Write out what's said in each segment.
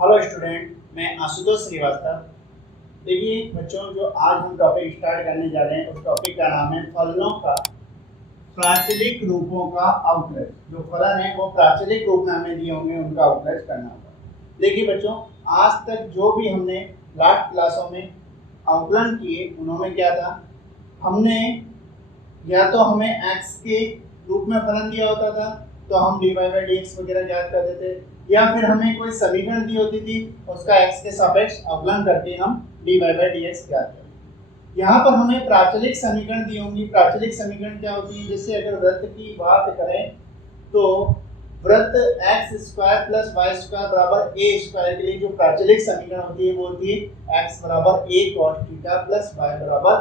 Hello student, मैं आशुतोष श्रीवास्तव। देखिए बच्चों, जो आज हम टॉपिक स्टार्ट करने जा रहे हैं उस टॉपिक का नाम है फलनों का प्राचलिक रूपों का आउटलेट। जो फलन है वो प्राचलिक रूप में हमें दिए होंगे, उनका आउटलेट करना होगा। देखिए बच्चों, आज तक जो भी हमने लास्ट क्लासों में आउटलाइन किए उन्होंने क्या था, हमने या तो हमें x के रूप में फलन दिया होता था तो हम dy बाई dx वगैरह ज्ञात करते थे, या फिर हमें कोई समीकरण दी होती थी उसका x के सापेक्ष अवकलन करके हम dy बाई dx ज्ञात करते। यहाँ पर हमें प्राचलिक समीकरण दी होंगी। प्राचलिक समीकरण क्या होती है? जैसे अगर वृत्त की बात करें तो वृत्त x square plus y square बराबर a स्क्वायर के लिए जो प्राचलिक समीकरण होती है वो होती है x बराबर a cos theta plus y बराबर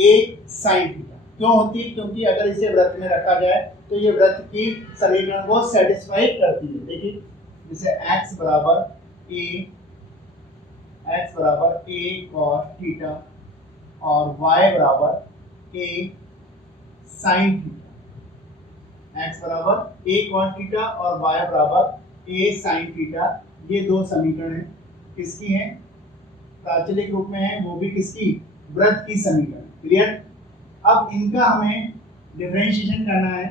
a sin थीटा। क्यों होती है? क्योंकि अगर इसे वृत्त में रखा जाए तो ये वृत्त की समीकरण को सेटिस्फाई करती है। देखिए जैसे x बराबर a cos थीटा और y बराबर a sin थीटा। x बराबर a cos थीटा और y बराबर a sin थीटा, ये दो समीकरण हैं। किसकी हैं? प्राचलिक रूप में है, वो भी किसकी? वृत्त की समीकरण। क्लियर? अब इनका हमें डिफरेंशिएशन करना है,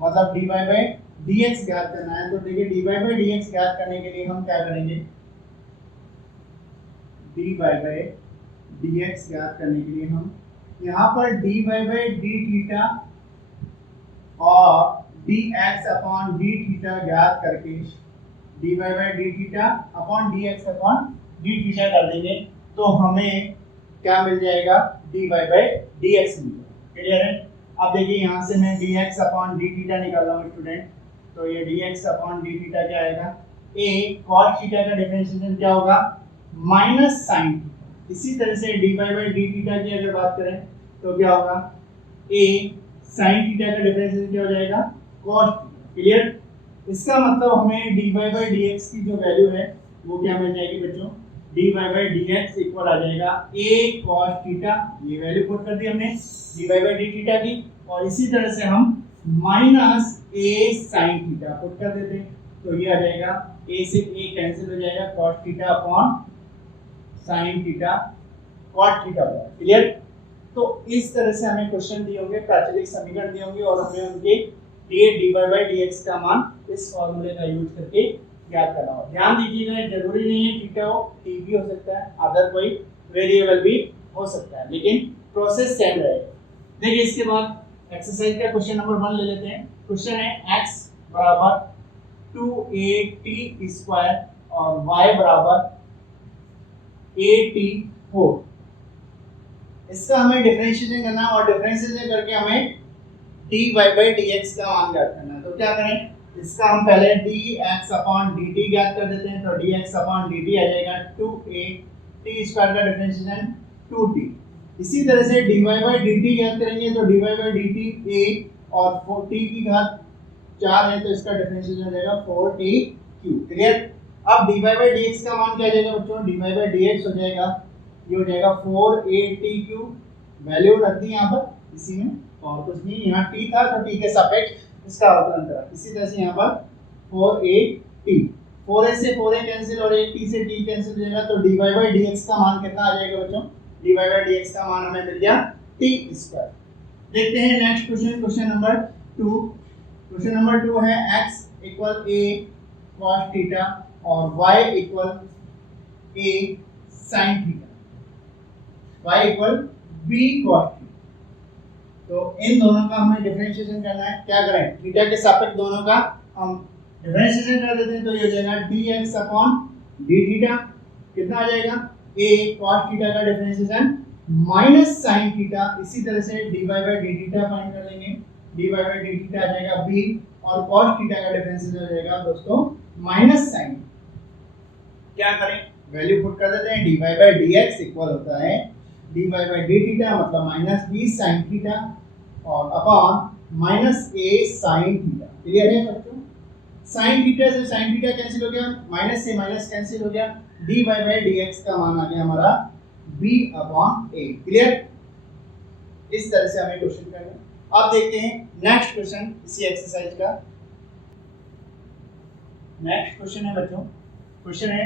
मतलब dy बाई dx ज्ञात करना है। तो देखिए dy बाई dx ज्ञात करने के लिए हम क्या करेंगे? dy बाई dx ज्ञात करने के लिए हम यहाँ पर dy बाई d थीटा और dx अपॉन d थीटा ज्ञात करके dy by d theta upon dx upon d theta कर देंगे तो हमें क्या मिल जाएगा? dy बाई dx मिल जाएगा। क्लियर है? अब देखिए यहाँ से मैं dx अपॉन d थीटा निकाल रहा हूँ स्टूडेंट, तो ये dx अपॉन d थीटा क्या आएगा? a cos थीटा का डिफरेंशिएशन क्या होगा? Minus sin theta. इसी तरह से dy बाई d थीटा की अगर बात करें तो क्या होगा? a sin थीटा का डिफरेंशिएशन क्या हो जाएगा? cos theta. क्लियर? इसका मतलब हमें dy बाई dx की जो वैल्यू है वो क्या मिल जाएगी बच्चों? dy बाई dx इक्वल आ जाएगा a cos थीटा, ये वैल्यू पुट कर दी हमने dy बाई d थीटा की, और इसी तरह से हम minus a sin theta put कर देते हैं तो ये आ जाएगा a से a कैंसिल हो जाएगा, cos theta upon sin theta cot theta. Clear? तो इस तरह से हमें क्वेश्चन दिए होंगे, प्राचलिक समीकरण दिए होंगे और हमें उनके लिए dy बाई dx का मान इस फॉर्मूले का यूज करके ज्ञात करना होगा। ध्यान दीजिएगा, जरूरी नहीं है थीटा हो, t भी हो सकता है, अदर कोई वेरिएबल भी हो सकता है, लेकिन प्रोसेस सेम रहेगा। देखिए इसके बाद एक्सरसाइज का क्वेश्चन नंबर 1 ले लेते हैं। क्वेश्चन है x बराबर 2at स्क्वायर और y बराबर 84। इसका हमें डिफरेंशिएशन करना है और डिफरेंशिएशन करके हमें dy बाई dx का मान ज्ञात करना है। तो क्या करें? इसका हम पहले dx अपॉन dt ज्ञात कर देते हैं। तो dx अपॉन dt आ जाएगा 2at स्क्वायर का डिफरेंशिएशन 2t। इसी तरह से dy बाई dt ज्ञात करेंगे तो dy बाई dt a और 4t की घात 4 है तो इसका डिफरेंशिएशन हो जाएगा 4t3। क्लियर? अब dy बाई dx का मान क्या आ जाएगा बच्चों? dy बाई dx हो जाएगा, ये हो जाएगा 4at3, वैल्यू रख दी यहाँ पर इसी में, और कुछ नहीं, यहाँ t था तो t के सापेक्ष इसका अवकलन करा। इसी तरह से यहाँ पर 4at, 4a से 4a कैंसिल और 8t से t कैंसिल हो जाएगा तो dy बाई dx का मान कितना आ जाएगा बच्चों? dy बाई dx का मान हमें मिल गया t स्क्वायर। देखते हैं next question, question number 2। Question number 2 है x equal a cos theta और y equal a sin theta, y equal b cos theta. तो इन दोनों का हमें डिफरेंशिएशन करना है। क्या करें? थीटा के सापेक्ष दोनों का हम डिफरेंशिएशन कर देते हैं तो ये हो जाएगा dx अपॉन d थीटा, कितना आ जाएगा? a cos थीटा का डिफरेंशिएशन माइनस sin थीटा। इसी तरह से dy by d theta find कर लेंगे, dy बाई d थीटा आ जाएगा b और cos थीटा का डिफरेंशिएशन हो जाएगा दोस्तों माइनस sin। क्या करें? वैल्यू पुट कर देते हैं, dy बाई dx इक्वल होता है dy बाई d थीटा मतलब माइनस b sin थीटा और upon minus a sin theta. Clear है बच्चों? sin थीटा से sin थीटा कैंसिल हो गया, माइनस से माइनस कैंसिल हो गया, dy बाई dx का मान आ गया हमारा b अपॉन a। क्लियर? इस तरह से हमें क्वेश्चन करना है। अब देखते हैं नेक्स्ट क्वेश्चन इसी एक्सरसाइज का। नेक्स्ट क्वेश्चन है बच्चों, क्वेश्चन है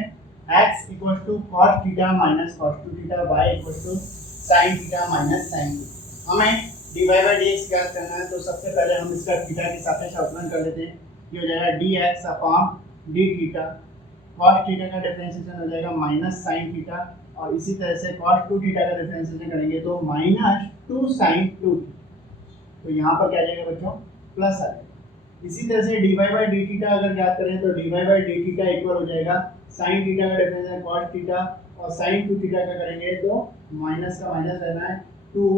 x equal to cos theta minus cos 2 theta, y equal to sin theta minus sin 2। हमें dy बाई dx ज्ञात करना है, तो सबसे पहले हम इसका थीटा के सापेक्ष अवकलन कर लेते हैं। ये हो जाएगा dx upon d theta, cos theta का डिफरेंशिएशन हो जाएगा माइनस sin थीटा, और इसी तरह से cos 2 थीटा का डिफरेंशिएशन करेंगे तो माइनस 2 sin 2। तो यहाँ पर क्या आ जाएगा बच्चों, प्लस आ जाएगा। इसी तरह से dy बाई डी थीटा अगर ज्ञात करें तो dy by D theta equal हो जाएगा sin थीटा का डिफरेंशिएशन cos थीटा, और sin 2 थीटा का करेंगे तो माइनस का माइनस रहना है 2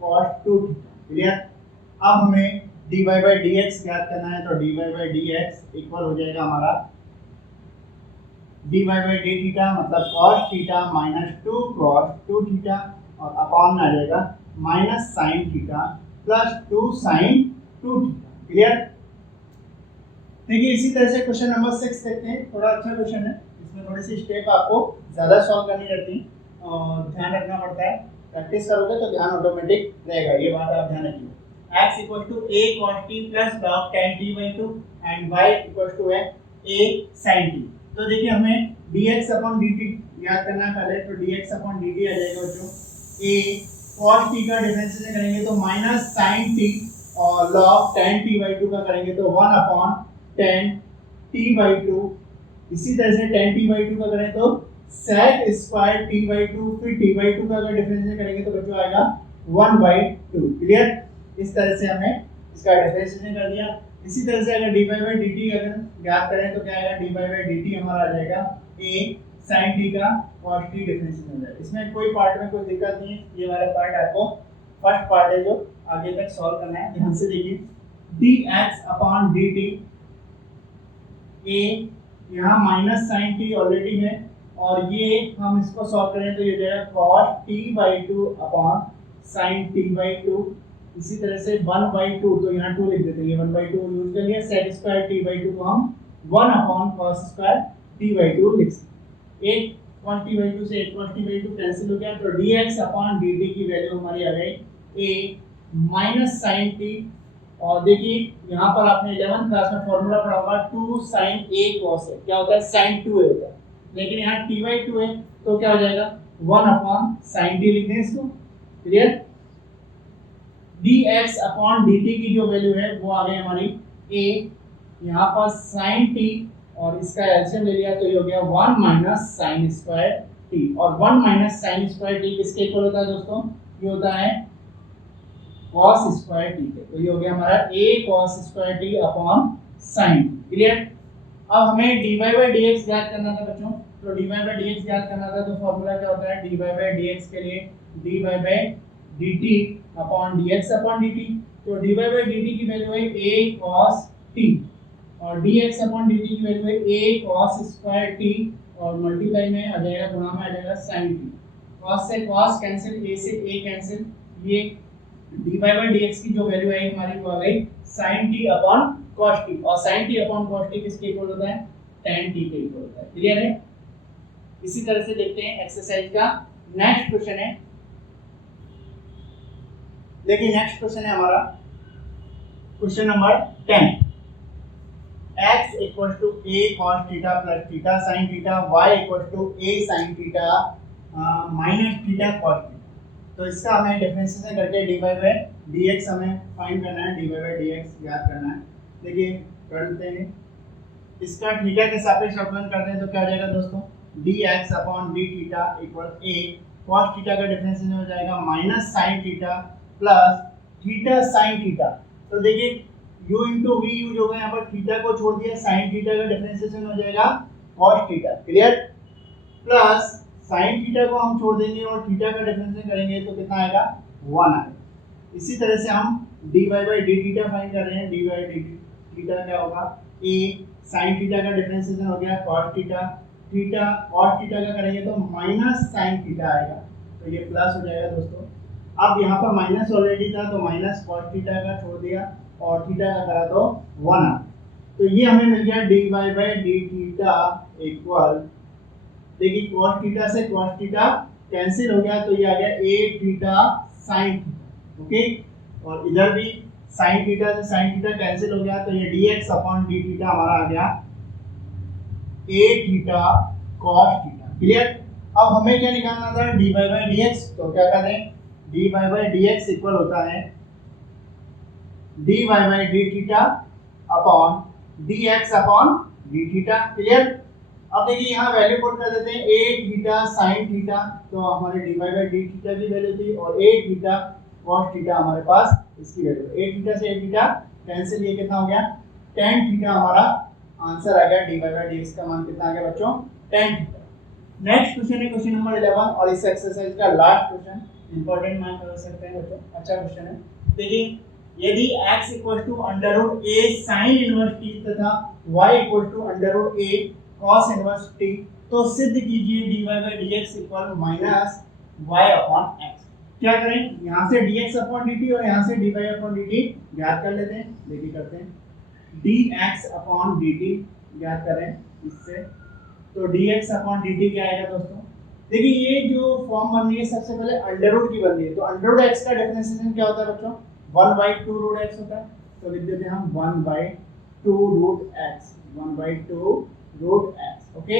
cos 2 थीटा। क्लियर। अब हमें dy बाई dx ज्ञात करना है, तो dy बाई dx इक्वल हो जाएगा हमारा dy बाई डी थीटा मतलब cos theta minus 2 cos 2 theta, और अपॉन में आ जाएगा minus sin theta plus 2 sin 2 theta. Clear. देखिए इसी तरह से क्वेश्चन नंबर 6 देखते हैं। थोड़ा अच्छा क्वेश्चन है, इसमें थोड़ी सी स्टेप आपको ज़्यादा सॉल्व करनी रहती है और ध्यान रखना पड़ता है। प्रैक्टिस करोगे तो ध्यान ऑटोमेटिक रहेगा, ये बात आप ध्यान रखिए। x equal to a cos t plus log tan t by 2 and y equal to है a sin t। तो देखिए हमें dx अपॉन dt याद करना है पहले, तो dx अपॉन dt आ जाएगा बच्चों a cos t का डिफरेंशिएशन करेंगे तो माइनस sin t, और log tan t by 2 का करेंगे तो 1 अपॉन tan t by 2। इसी तरह से tan t by 2 का करें तो sec स्क्वायर t by 2, फिर t by 2 का अगर डिफरेंशिएशन करेंगे तो बच्चों आएगा 1 by 2। क्लियर। इस तरह से हमने इसका डिफरेंशिएशन कर दिया। इसी तरह से अगर dy by dt अगर ज्ञात करें तो क्या आएगा, dy by dt हमारा आ जाएगा a sin t का cos t डिफरेंशिएशन हो जाएगा। इसमें कोई पार्ट में कोई दिक्कत नहीं है, ये वाला पार्ट आपको फर्स्ट पार्ट है जो आगे तक सॉल्व करना है। ध्यान से देखिए dx अपॉन dt a यहाँ माइनस साइन t ऑलरेडी है, और ये हम इसको सॉल्व करें तो ये हो जाएगा cos t by 2 upon sin t by 2। इसी तरह से 1 by 2, तो यहाँ 2 लिख देते हैं, ये 1 by 2 यूज कर लिया। sec स्क्वायर t by 2 को हम 1 upon cos square t by 2 लिख सकते हैं। एक cos t by 2 से एक cos t by 2 कैंसिल हो गया, तो dx अपॉन dt की वैल्यू हमारी आ गई a माइनस sin t। और देखिए यहाँ पर आपने 11th क्लास में फॉर्मूला पढ़ा होगा 2 sin a cos a, क्या होता है sin 2a होता है, लेकिन यहाँ t by 2 है तो क्या हो जाएगा 1 अपॉन sin t लिख दें इसको। क्लियर। dx अपॉन dt की जो वैल्यू है वो आ गई हमारी a, यहाँ पर sin t और इसका एलसीएम ले लिया तो ये हो गया 1 माइनस sin स्क्वायर t, और 1 माइनस sin स्क्वायर t किसके इक्वल होता है दोस्तों, ये होता है cos स्क्वायर t के। तो ये हो गया हमारा a cos square t upon sin। Clear. अब हमें dy बाई dx ज्ञात करना था बच्चों, तो dy बाई dx ज्ञात करना था तो फॉर्मूला क्या होता है, dy बाई dx के लिए dy by dt upon dx upon dt। तो dy बाई dt की वैल्यू है a cos t, और dx अपॉन dt की वैल्यू है a cos स्क्वायर t, और मल्टीप्लाई में आ जाएगा, गुणा में आ जाएगा sin t। cos से cos कैंसिल, a से a कैंसिल, ये dy बाई dx की जो वैल्यू है हमारी वो आ गई sin t upon cos t, और sin t upon cos t किसके इक्वल होता है, tan t के इक्वल होता है। क्लियर है। इसी तरह से देखते हैं एक्सरसाइज का नेक्स्ट क्वेश्चन है। देखिए नेक्स्ट क्वेश्चन है हमारा question number 10, x equal to a cos theta plus theta sin theta, y equal to a sin theta minus theta cos theta. तो इसका हमें डिफरेंशिएशन करके dy बाई dx हमें फाइंड करना है, dy बाई dx ज्ञात करना है। देखिए करते हैं, इसका थीटा के सापेक्ष अवकलन करते हैं तो क्या हो जाएगा दोस्तों, dx upon d theta equal a cos theta का डिफरेंशिएशन हो जाएगा minus sin theta plus theta sin theta. तो देखिए u इंटू v यूज होगा, यहाँ पर थीटा को छोड़ दिया, sin थीटा का डिफरेंशिएशन हो जाएगा cos theta. Clear. Plus sin theta को हम छोड़ देंगे और थीटा का डिफरेंशिएशन करेंगे तो कितना आएगा 1 आएगा। इसी तरह से हम dy by d theta find कर रहे हैं, dy बाई d थीटा क्या होगा, a sin थीटा का डिफरेंशिएशन हो गया cos theta, theta cos theta का करेंगे तो माइनस sin थीटा आएगा, तो ये प्लस हो जाएगा दोस्तों। अब यहाँ पर माइनस ऑलरेडी था तो माइनस cos थीटा का छोड़ दिया और थीटा का करा तो 1 आ, तो ये हमें मिल गया dy by d theta equal, देखिए cos थीटा से cos थीटा कैंसिल हो गया तो ये आ गया a theta sin theta. Okay, और इधर भी sin थीटा से sin थीटा कैंसिल हो गया तो ये dx अपॉन d थीटा हमारा आ गया a theta cos theta. Clear. अब हमें क्या निकालना था, dy by dx। तो क्या करें, dy by dx इक्वल होता है dy by d theta upon dx upon d theta. Clear. अब देखिए यहाँ वैल्यू पुट कर देते हैं a थीटा sin थीटा, तो हमारे dy by d थीटा की वैल्यू थी, और a थीटा cos थीटा हमारे पास इसकी वैल्यू। a थीटा से a थीटा कैंसिल, ये कितना हो गया tan थीटा, हमारा आंसर आ गया dy by dx का मान कितना आ गया बच्चों, tan थीटा। नेक्स्ट क्वेश्चन है क्वेश्चन नंबर 11, और इस एक्सरसाइज का लास्ट क्वेश्चन, इंपॉर्टेंट मान कर सकते हैं बच्चों, अच्छा क्वेश्चन है। देखिए यदि x under root a sin inverse t तथा y under root a cos inverse t, तो सिद्ध कीजिए dy by dx equal minus y upon x। क्या करें, यहाँ से dx अपॉन dt और यहाँ से dy अपॉन dt ज्ञात कर लेते हैं। देखिए करते हैं, dx अपॉन dt ज्ञात करें इससे, तो dx अपॉन dt क्या आएगा दोस्तों। देखिए ये जो फॉर्म बन रही है सबसे पहले अंडर रूट की बन रही है, तो अंडर रूट x का डिफरेंशिएशन क्या होता है बच्चों, 1/2 रूट x होता है। तो लिख देते हैं हम 1/2 root x, 1/2 root x। Okay,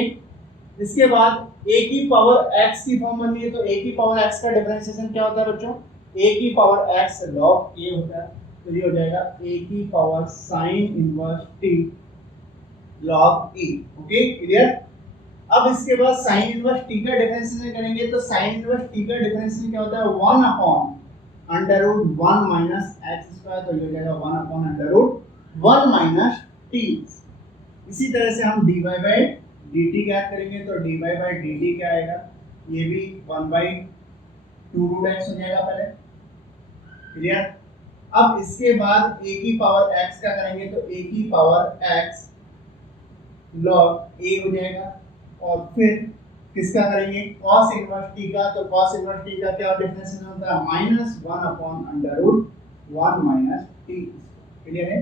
इसके बाद a की पावर x की फॉर्म बन रही है, तो a की पावर x का डिफरेंशिएशन क्या होता है बच्चों, a की पावर x log a होता है। तो ये हो जाएगा a की power sin inverse t log a। Okay clear. अब इसके बाद sin इनवर्स t का डिफरेंशिएशन करेंगे, तो sin इनवर्स t का डिफरेंशिएशन क्या होता है, 1 upon under root 1 minus x square. तो ये हो जाएगा 1 upon under root 1 minus t. इसी तरह से हम dy बाई dt ज्ञात करेंगे, तो dy बाई dt क्या आएगा, ये भी 1/2 रूट x हो जाएगा पहले। क्लियर। अब इसके बाद a की पावर x का करेंगे, तो a की पावर x log a हो जाएगा, और फिर किसका करेंगे, cos इनवर्स t का। तो cos इनवर्स t का क्या डिफरेंशिएशन होता है, -1 upon under root 1 minus t। Clear है।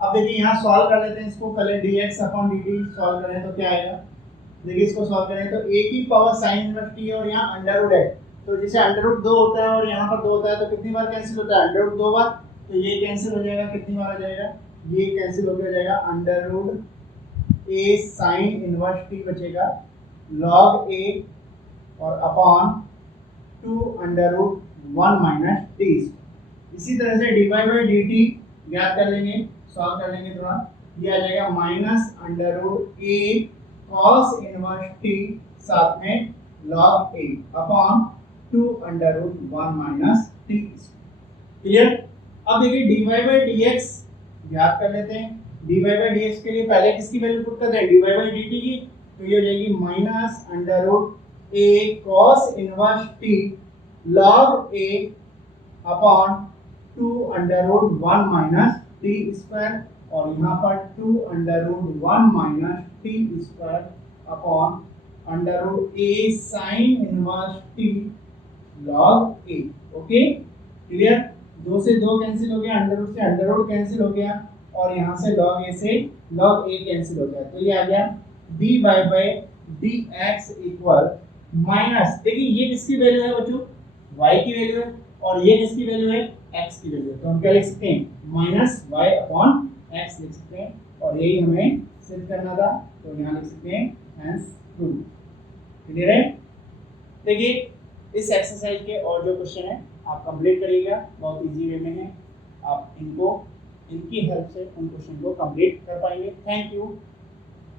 अब देखिए यहाँ सॉल्व कर लेते हैं इसको, पहले dx अपॉन dt सॉल्व करें तो क्या आएगा। देखिए इसको सॉल्व करें तो a की पावर sin इनवर्स t और यहाँ अंडर रूट है, तो जैसे अंडर रूट 2 होता है और यहाँ पर 2 होता है, तो कितनी बार कैंसिल होता है, अंडर रूट 2 बार। तो ये कैंसिल हो जाएगा, कितनी बार आ जाएगा, ये कैंसिल हो जाएगा, under root a sin inverse t बचेगा log a और upon 2 under root 1 minus t। इसी तरह से dy बाई dt ज्ञात कर लेंगे, सॉल्व कर लेंगे थोड़ा, ये आ जाएगा minus under root a cos inverse t साथ में log a upon 2 under root 1 minus t। Clear. अब देखिए dy बाई dx ज्ञात कर लेते हैं। dy बाई dx के लिए पहले किसकी वैल्यू पुट करते हैं, dy बाई dt की। तो ये हो जाएगी minus under root a cos inverse t log a upon 2 under root 1 minus t square, और यहाँ पर 2 under root 1 minus t square upon under root a sin inverse t log a। Okay clear. 2 से 2 cancel हो गया, under root से under root cancel हो गया, और यहाँ से log a से log a कैंसिल हो गया, तो ये आ गया dy by dx equal minus, देखिए ये किसकी वैल्यू है बच्चों, y की वैल्यू है, और ये किसकी वैल्यू है, x की वैल्यू है। तो हम क्या लिख सकते हैं, माइनस y अपॉन x लिख सकते हैं, और यही हमें सिद्ध करना था, तो यहाँ लिख सकते हैं हेंस ट्रू। क्लियर है। देखिए इस एक्सरसाइज के और जो क्वेश्चन है आप कंप्लीट करिएगा, बहुत इजी वे में है, आप इनकी हेल्प से उन क्वेश्चन को कंप्लीट कर पाएंगे। Thank you.